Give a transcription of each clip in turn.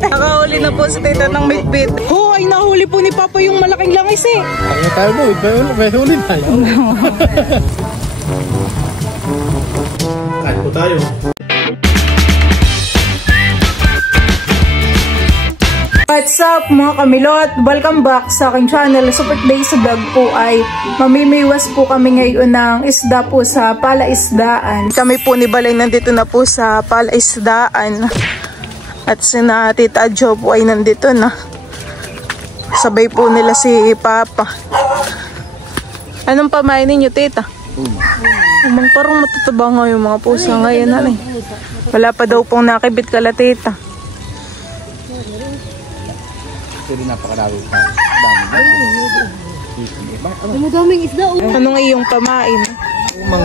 Nakahuli na po si tita ng mitbit. Oh, ay nahuli po ni Papa yung malaking langis eh. Ay, tayo mo, may huli tayo. Kain po tayo. What's up mga kamilot? Welcome back sa aking channel. Super Day sa vlog po ay mamimiwas po kami ngayon ng isda po sa palaisdaan. Kami po ni Balay nandito na po sa palaisdaan. At sina Tita Jo po ay nandito na. Sabay po nila si Papa. Anong pamain ninyo, Tita? Umang parang matutaba nga yung mga pusa ngayon. Ano, eh. Wala pa daw pong nakibit kala, Tita. Pero napakadami pa. Daming isda. Anong iyong pamain? Umang.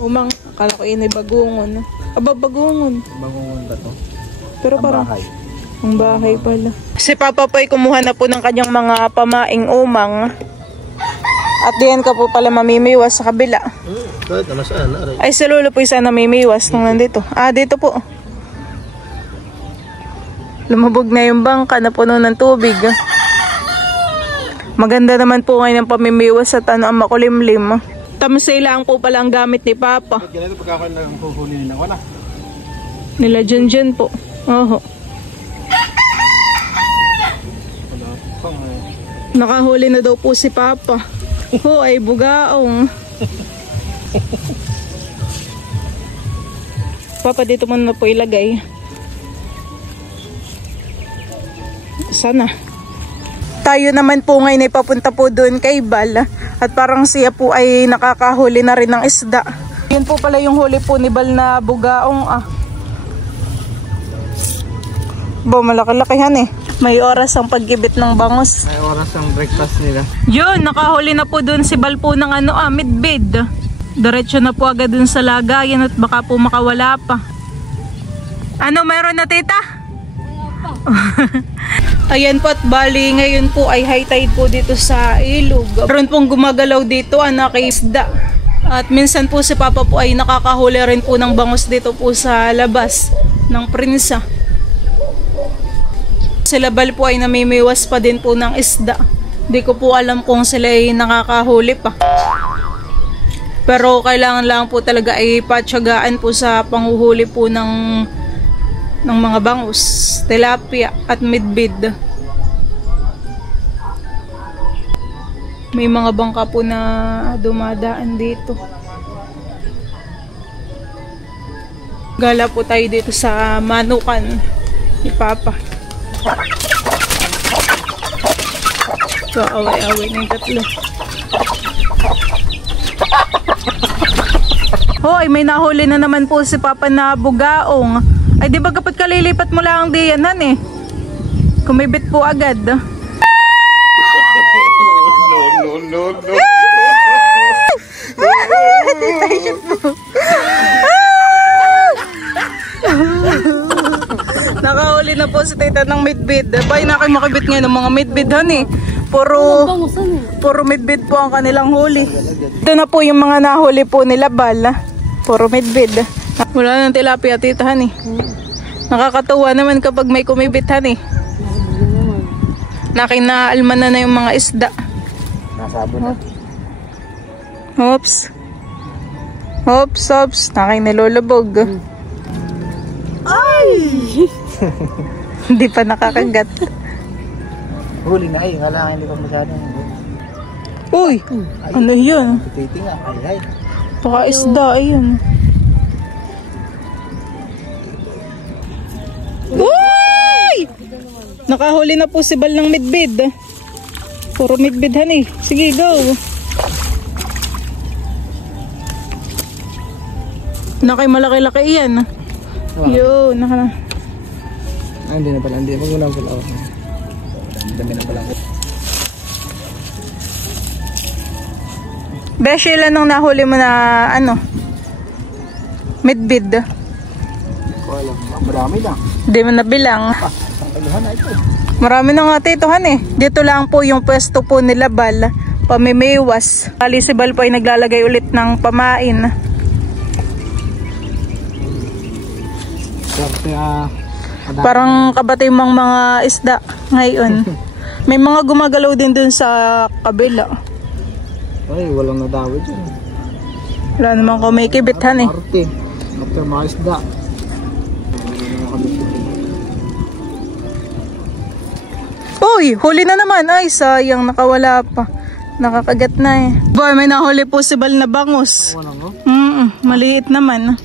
Umang, akala ko inay bagungon. Aba, bagungon. Bagungon ba to? Pero Ang parang bahay. ang bahay pala. Si Papa po ay kumuha na po ng kanyang mga pamaing umang. At diyan ka po pala mamimiwas sa kabila. Kahit naman saan. Ay, si Lolo po isa namimiwas nung nandito. Ah, dito po. Lumabog na yung bangka na puno ng tubig. Maganda naman po ngayon ang pamimiwas at ano ang makulimlim. Tamsay lang po pala ang gamit ni Papa. Ganito pagkakaroon ng huhuli nila. Wala. Nila Junjun po. Oho. Nakahuli na daw po si Papa. Oh, ay bugaong. Papa, dito mo na po ilagay. Sana. Tayo naman po ngayon ay papunta po doon kay Bal. At parang siya po ay nakakahuli na rin ng isda. Yun po pala yung huli po ni Bal na bugaong. Malaki-lakihan eh. May oras ang paggibit ng bangus. May oras ang breakfast nila. Yun, nakahuli na po doon si Bal po ng midbid. Diretso na po agad doon sa lagayan at baka po makawala pa. Ano meron na, Tita? Ayan po at bali ngayon po ay high tide po dito sa ilog. Meron pong gumagalaw dito anak isda. At minsan po si Papa po ay nakakahuli rin po ng bangus dito po sa labas ng Prinsa. Sila Bal po ay namimiwas pa din po ng isda. Di ko po alam kung sila ay nakakahuli pa. Pero kailangan lang po talaga ay patsagaan po sa panghuhuli po ng mga bangus, tilapia at midbid. May mga bangka po na dumadaan dito. Gala po tayo dito sa manukan ni Papa. So, away-away na yung tatlo. Hoy, may nahuli na naman po si Papa na bugaong. Ay, di ba kapag kalilipat mo lang diyanan eh? Kumibit po agad. No. Nakahuli na po si Tita ng midbid. Bay na kayo makibit ngayon ng mga midbidhan eh. Puro midbid po ang kanilang huli. Ito na po yung mga nahuli po nila Bal. Puro midbid. Wala nang tilapia, Tita eh. Nakakatuwa naman kapag may kumibithan eh. Nakinaalman na yung mga isda. Nasabo na. Oops. Oops. Nakinilulubog. Ay! Hindi pa nakakagat. Huli na ay. Kailangan hindi pa masyadong. Uy! Ano yun? Titi nga. Ay. Baka isda, ayun. Uy! Nakahuli na po si Bal ng midbid. Puro midbidhan eh. Sige, go. Nakay malaki-laki iyan. Yun, Hindi na pala. Hindi. Pag-ulang pala ako. Dami na pala. Beshi, ilan nung nahuli mo na midbid? Wala. Marami lang. Hindi mo nabilang. Marami na nga titohan eh. Dito lang po yung pwesto po nila Bal. Pamimiwas. Kali si Bal po ay naglalagay ulit ng pamain. Parang kabatimang mga isda ngayon. May mga gumagalaw din dun sa kabila. Ay, walang nadawi dyan. Wala naman kumikibithan eh. Arte. After mga isda. Uy, huli na naman. Ay, sayang, nakawala pa. Nakakagat na eh. Boy, may nahuli po si Bal na bangus. Maliit naman.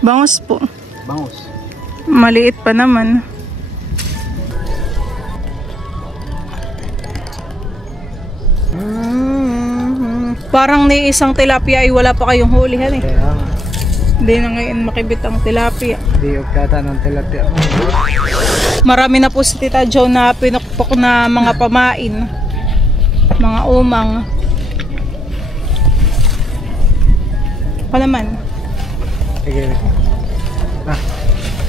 Bangus po. Bangus. Maliit pa naman. Parang ni isang tilapia ay wala pa kayong hulihan eh. Kaya, Hindi na ngayon makibit ang tilapia. di kata ng tilapia. Marami na po si Tita Jo na pinukpok na mga pamain. Mga umang. Pa naman. Sige.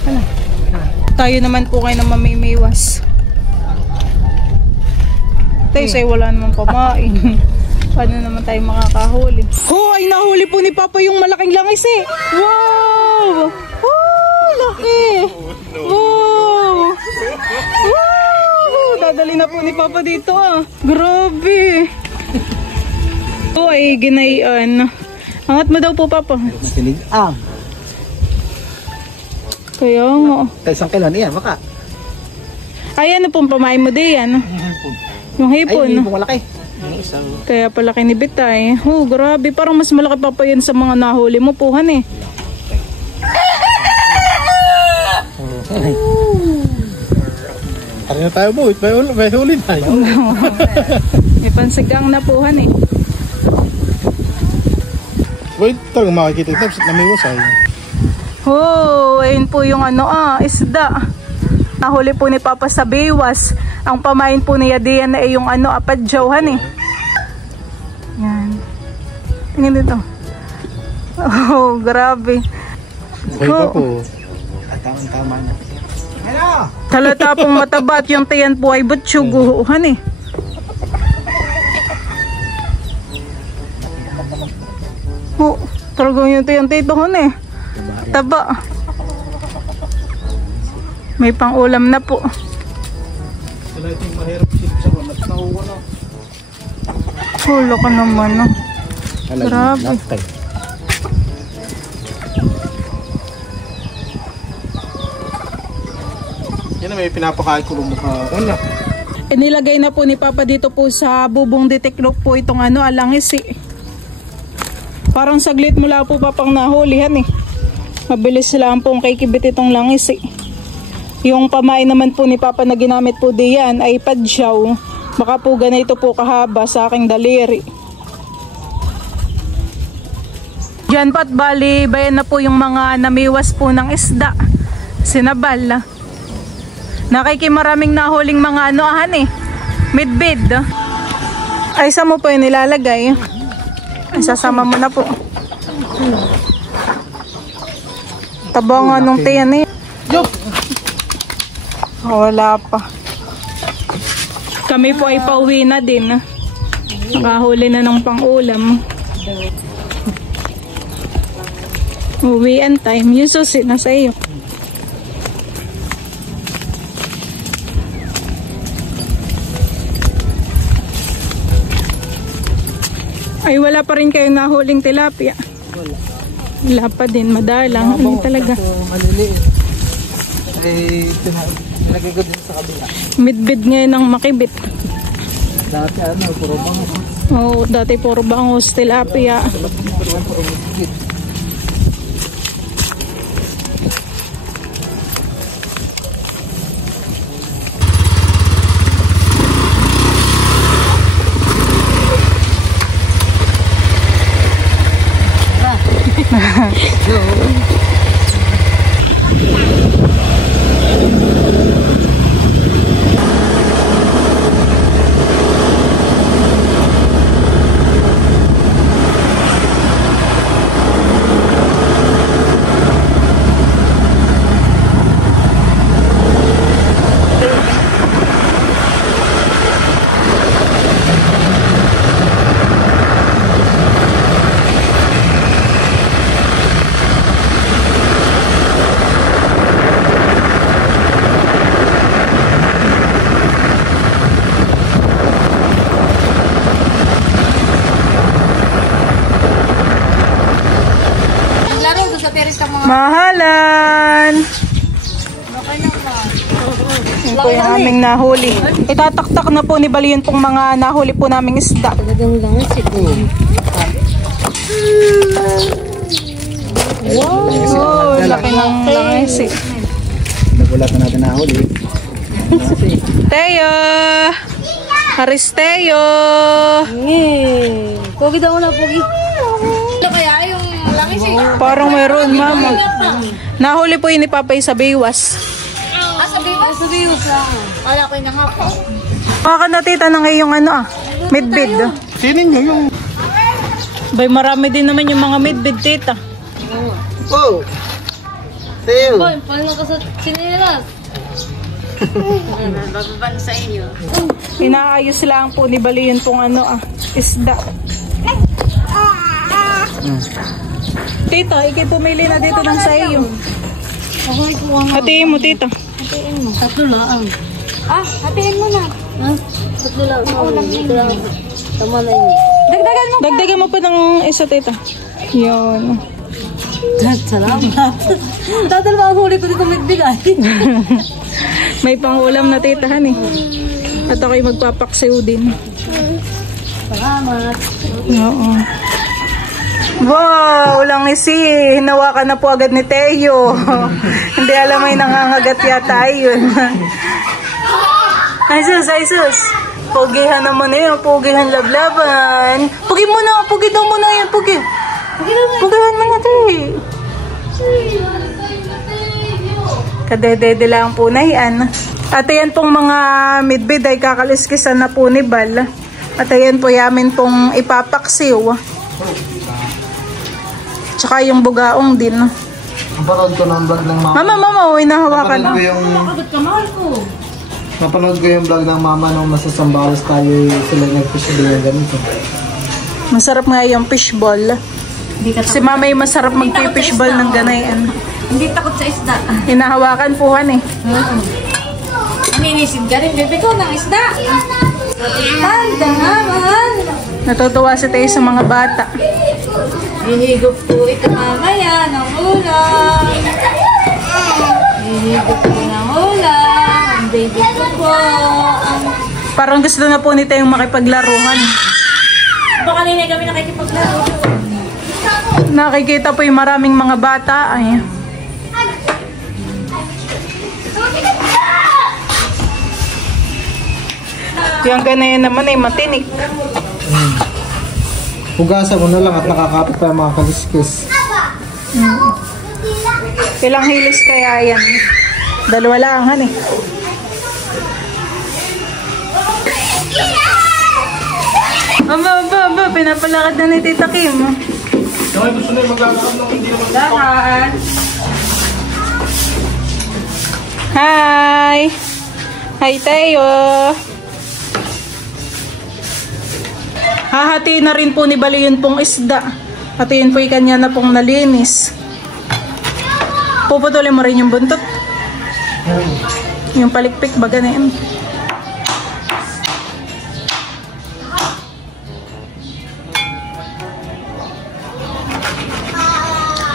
Ano? Tayo naman po kayo na mamimiwas. Tayo sa'yo wala naman pamain. Paano naman tayo makakahuli? Oh, ay nahuli po ni Papa yung malaking langis eh. Wow! Oh, laki! Wow! Wow! Dadali na po ni Papa dito ah. Grabe! Oh, ay ginayan. Angat mo daw po, Papa. Masinig ang. Kaya nga. Isang kailan yan, baka. Ay, ano pong pamain mo di yan? Yung hipon. Ay, hindi malaki. Kaya pala kinibitay. Oh, grabe. Parang mas malaki pa pa yan sa mga nahuli mo, puhan eh. Tara na tayo po. May huli tayo. May pansigang na puhan eh. Wait, talagang makikita ito. Namiwas ay. Oh, ayun po yung isda. Nahuli po ni Papa sa biwas. Ang pamain po niya diyan ay yung apadjawhan eh. Yan. Tingnan dito. Oh, grabe. Okay pa po. Tama na. Talata pong matabat yung tiyan po ay butsuguhan eh. Oh, talagang yung tiyan titohon eh. Taba. May pang ulam na po. Wala itong mahirap sa mga nakuha na. Hulo ka naman no. Grabe. Yan na may pinapakain ko mukha. Wala. Inilagay na po ni Papa dito po sa bubong detiklop po itong alangis eh. Parang saglit mula po Papang nahulihan eh. Mabilis lang pong kikibit itong langis eh. Yung pamain naman po ni Papa na ginamit po diyan ay padyaw. Baka po ganito po kahaba sa aking daliri. Diyan pat bali, bayan na po yung mga namiwas po ng isda. Sinabal. Nakikimaraming nahuling mga eh. Midbid. Ay, saan mo po yung nilalagay? Ay, sasama mo na po. Tabang nung tiyan eh. Wala pa. Kami po ay pauwi na din. Nakahuli na ng pang-ulam. Uwian time. Yung susi na sa iyo. Ay wala pa rin kayong nahuling tilapia. Wala pa din. Madalang. Hindi talaga. Maliliit. Ay, nilagay ko din sa kabila. Midbid ngayon ang makibit. Dati puro bangus. Oo, dati puro bangus, tilapia. Puro bukit. Mahalan. Yan po yung aming nahuli. Itataktak na po ni Bali yun pong mga nahuli po naming isda. Talagang langis ito. Wow, laki ng langis eh. Nagulat na natin nahuli. Teo! Aristeo! Pogi daw na, pogi. Ano kaya yung langis eh? Parang meron, mama. Nahuli po yun ni Papay sa Baywas. Sa Biwas? Sa Biwas lang. Wala ko yung po. Baka natita na ngayong ano midbid. Sinin nyo yung... Bay, marami din naman yung mga midbid, tita. Oh! Tayo! Boy, paano ka sa sinilas? Bababan sa inyo. Inaayos lang po ni Bali yun pong isda. Tita, ikay pumili na dito ng sa iyo. Ako ay kuha nga. Hatiin mo, tita. Hatiin mo. Tatlo lang. Hatiin mo na. Tatlo lang. Dito lang. Tama na yun. Dagdagan mo pa ng isa, tita. Yun. Salamat. Dadalawa ang huli ko dito magbigay. May pangulam na titahan eh. At ako'y magpapaksiw din. Salamat. Oo. Wow, langis eh. Hinawakan na po agad ni Teo. Hindi alam may nangangagat yata yun. Ay sus. Pugihan naman na yun. Pugihan lablaban. Pugi mo na. Pugi daw mo na yan. Pugi. Pugihan mo na ito eh. Kadedede lang po na yan. At ayan pong mga midbid ay kakaliskisan na po ni Bal. At ayan po yamin pong ipapaksiw. Tsaka yung bugaong din. Napanood ko ng vlog ng mama. Mama, inahawakan na. Napanood ko yung vlog ng mama nung nasa Sambales tayo sila nag-fishball yung ganito. Masarap nga yung fishball. Si mama yung masarap mag-fishball ng ganayan. Hindi takot sa isda. Inahawakan po han eh. Ninisid ka rin, bebe ko, ng isda. Tanda nga, mahal. Natutuwa si Teo sa mga bata. Hihigop po ito mamaya ng ulam. Hihigop po ng ulam. Ang baby ko po. Parang gusto na po ni Teo makipaglaruhan. Baka kanina kami nakikipaglaro. Nakikita po yung maraming mga bata. Ay. Yung ganayan naman ay matinik. Hugasan mo na lang at nakakapit pa yung mga kaliskis. Ilang hilis kaya yan? Dalawa lang han eh. Aba, pinapalakad na ni Tita Kim. Gusto na yung maglalakad ng hindi naman Lahat. Hi! Hi Teo! Hahati na rin po ni Bali yun pong isda. At yun po yung kanya na pong nalinis. Puputulin mo rin yung buntot. Yung palikpik baga na yun.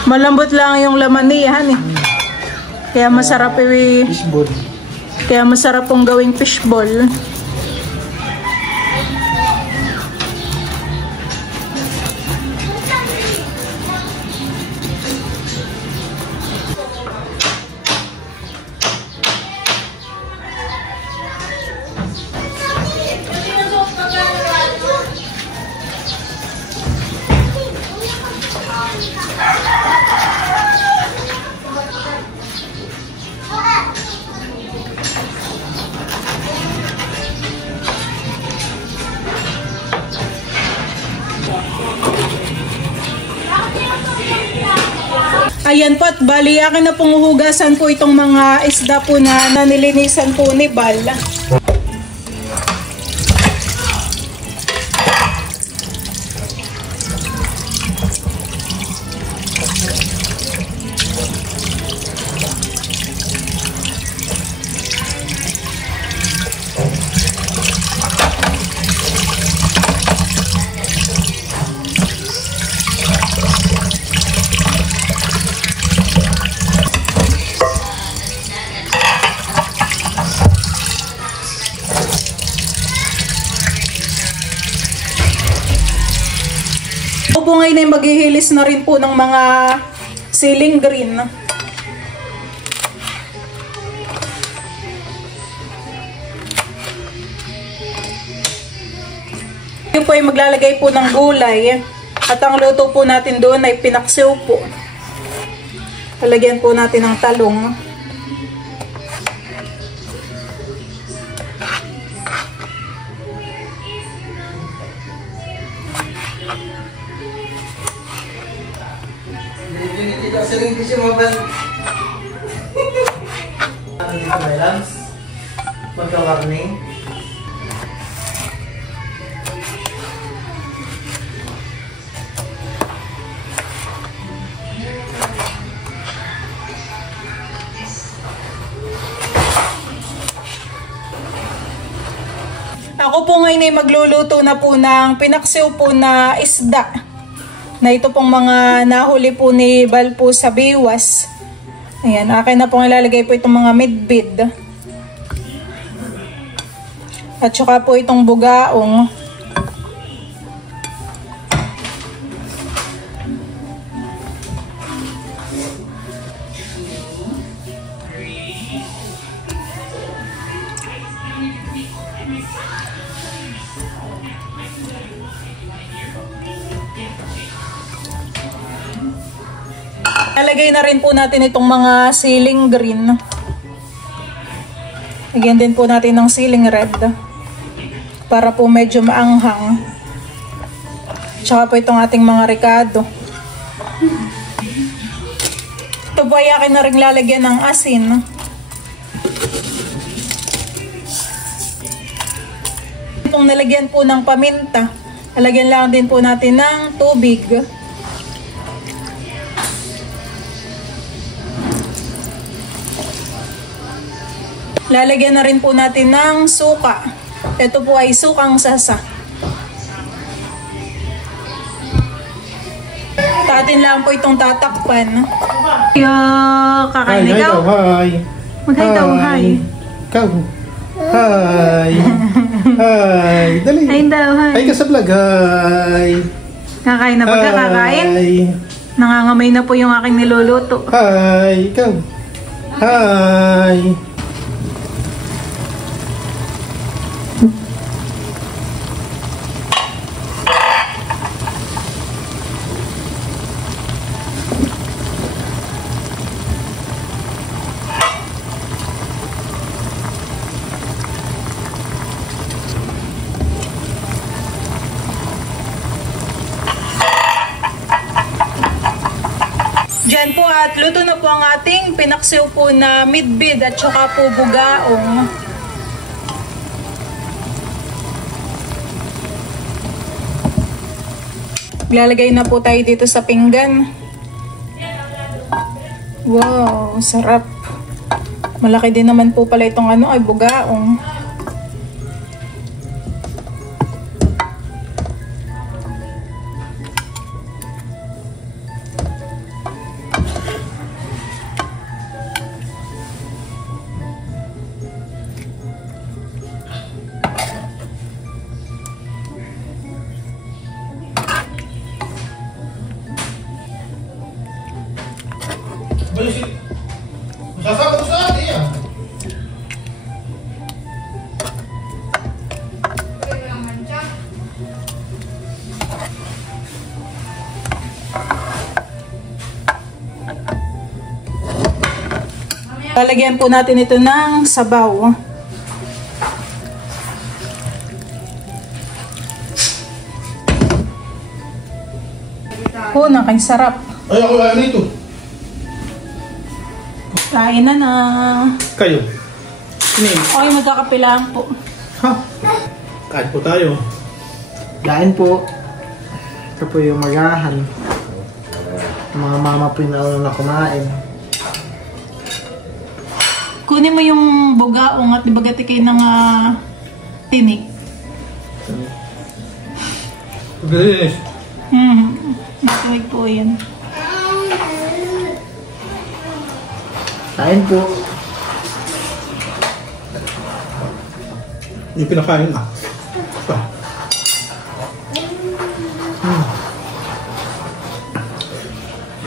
Malambot lang yung laman niya eh. Kaya masarap fishball. Kaya masarap pong gawing fishball. Ayan po at bali akin na pong uhugasan po itong mga isda po na nanilinisan po ni Bal. ngayon ay maghihilis na rin po ng mga siling green. Ngayon po ay maglalagay po ng gulay. At ang luto po natin doon ay pinaksiw po. Talagyan po natin ng talong. Magkakarning. Ako po ngayon ay magluluto na po ng pinaksiw po na isda. Na ito pong mga nahuli po ni Bal po sa biwas. Ayan, akin na pong ilalagay po itong mga midbid. At saka po itong bugaong. Lalagay na rin po natin itong mga siling green. Lagyan din po natin ng siling red. Para po medyo maanghang. Tsaka po itong ating mga ricado. Ito po ay akin na rin lalagyan ng asin. Itong nalagyan po ng paminta. Lalagyan lang din po natin ng tubig. Lalagyan na rin po natin ng suka. Ito po ay sukang sasa. Tatin lang po itong tatakpan. Yo, kakain ikaw? Hi. Mag-hi daw, hi. Ikaw. Hi. Hi. Dali. Hi daw, hi. Hi ka sa vlog. Hi. Kakain na pagkakakain? Hi. Nangangamay na po yung aking niluluto. Hi. Ikaw. Hi. Diyan po at luto na po ang ating pinaksiw po na midbid at saka po bugaong. Lalagay na po tayo dito sa pinggan. Wow, sarap. Malaki din naman po pala itong ano ay bugaong. Sasama ko sa atin yan. Lalagyan po natin ito ng sabaw. Oh, nakasarap. Ay, ako wala nito. Kain na na. Kayo. Sinin. Okay, magkakapilaan po. Ha? Kain po tayo. Kain po. Ito po yung magahan. Mga mama po yung nauna na kumain. Kunin mo yung bugaong at ibagati kayo ng tinik. Bilis. Matuwig po yan. Kain po. Hindi pinakain na. Pa.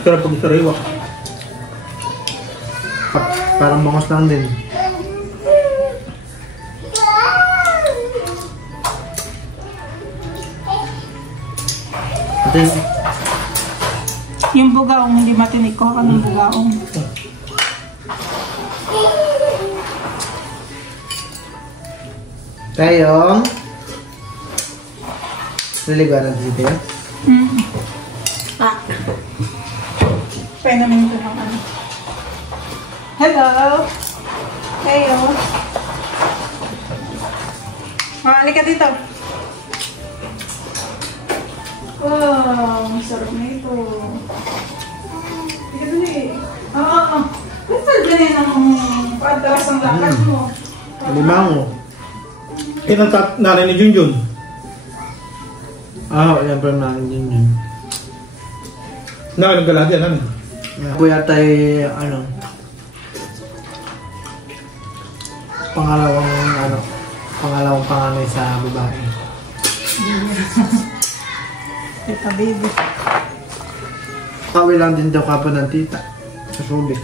Sarap pag sariwa. Parang bangos lang din. Ate, Yung bugaong hindi matinik ko ka ng bugaong. tayong naliguan natin dito yun. Kaya namin ito ng ano. Hello! Kayo. Halika dito. Wow, ang sarap na ito. Halika dali. Oo. Basta ganyan ang pagtaras ang lakad mo. Limango. Narin ni Junjun. Yan pa namin yun. Naggalagyan namin. Kuya tayo, pangalawang panganay sa babae. Tita baby. Kawi lang din daw kapon ng tita sa Subic.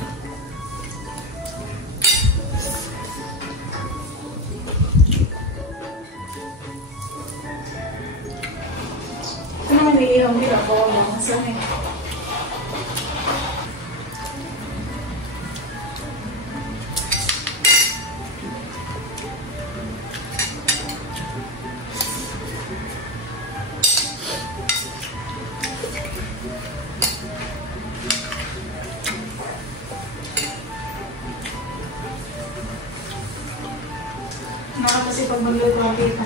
Ito naman iihaw nila ko mga sanay. Nakakasipag magluto ang tita.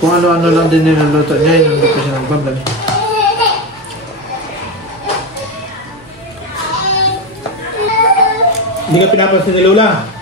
Kung ano-ano lang din niluluto niya, hindi pa siya nagbablog. Hindi ka pinapansin ni Lola.